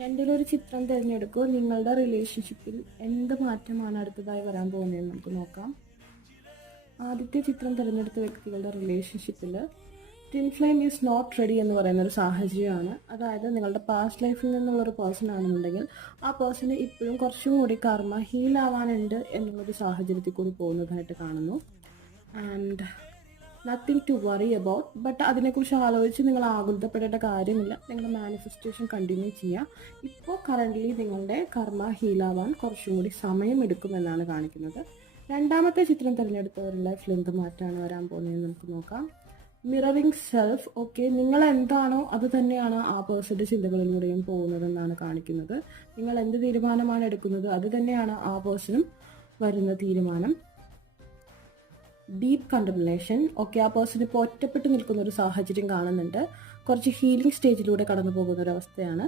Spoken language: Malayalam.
രണ്ടിലൊരു ചിത്രം തിരഞ്ഞെടുക്കൂ. നിങ്ങളുടെ റിലേഷൻഷിപ്പിൽ എന്ത് മാറ്റമാണ് അടുത്തതായി വരാൻ പോകുന്നതെന്ന് നമുക്ക് നോക്കാം. ആദ്യത്തെ ചിത്രം തിരഞ്ഞെടുത്ത വ്യക്തികളുടെ റിലേഷൻഷിപ്പിൽ twin flame is not ready എന്ന് പറയുന്ന ഒരു സാഹചര്യമാണ്. അതായത് നിങ്ങളുടെ പാസ്റ്റ് ലൈഫിൽ നിന്നുള്ളൊരു പേഴ്സൺ ആണെന്നുണ്ടെങ്കിൽ ആ പേഴ്സണ് ഇപ്പോഴും കുറച്ചും കൂടി കർമ്മ ഹീൽ ആവാനുണ്ട് എന്നുള്ളൊരു സാഹചര്യത്തിൽ കൂടി പോകുന്നതായിട്ട് കാണുന്നു. And nothing to worry about. But അതിനെക്കുറിച്ച് ആലോചിച്ച് നിങ്ങൾ ആകുലപ്പെടേണ്ട കാര്യമില്ല. നിങ്ങൾ മാനിഫെസ്റ്റേഷൻ കണ്ടിന്യൂ ചെയ്യുക. ഇപ്പോൾ കറൻ്റ്ലി നിങ്ങളുടെ കർമ്മ ഹീലാവാൻ കുറച്ചും കൂടി സമയമെടുക്കുമെന്നാണ് കാണിക്കുന്നത്. രണ്ടാമത്തെ ചിത്രം തിരഞ്ഞെടുത്തവരുടെ ലൈഫിൽ എന്ത് മാറ്റമാണ് വരാൻ പോകുന്നതെന്ന് നമുക്ക് നോക്കാം. Mirroring self. ഓക്കെ, നിങ്ങൾ എന്താണോ അത് തന്നെയാണ് ആ പേഴ്സൻ്റെ ചിന്തകളിലൂടെയും പോകുന്നതെന്നാണ് കാണിക്കുന്നത്. നിങ്ങൾ എന്ത് തീരുമാനമാണ് എടുക്കുന്നത് അത് തന്നെയാണ് ആ പേഴ്സണും വരുന്ന തീരുമാനം. Deep contemplation. ഓക്കെ, ആ പേഴ്സൺ ഇപ്പോൾ ഒറ്റപ്പെട്ട് നിൽക്കുന്ന ഒരു സാഹചര്യം കാണുന്നുണ്ട്. കുറച്ച് ഹീലിംഗ് സ്റ്റേജിലൂടെ കടന്നു പോകുന്ന ഒരവസ്ഥയാണ്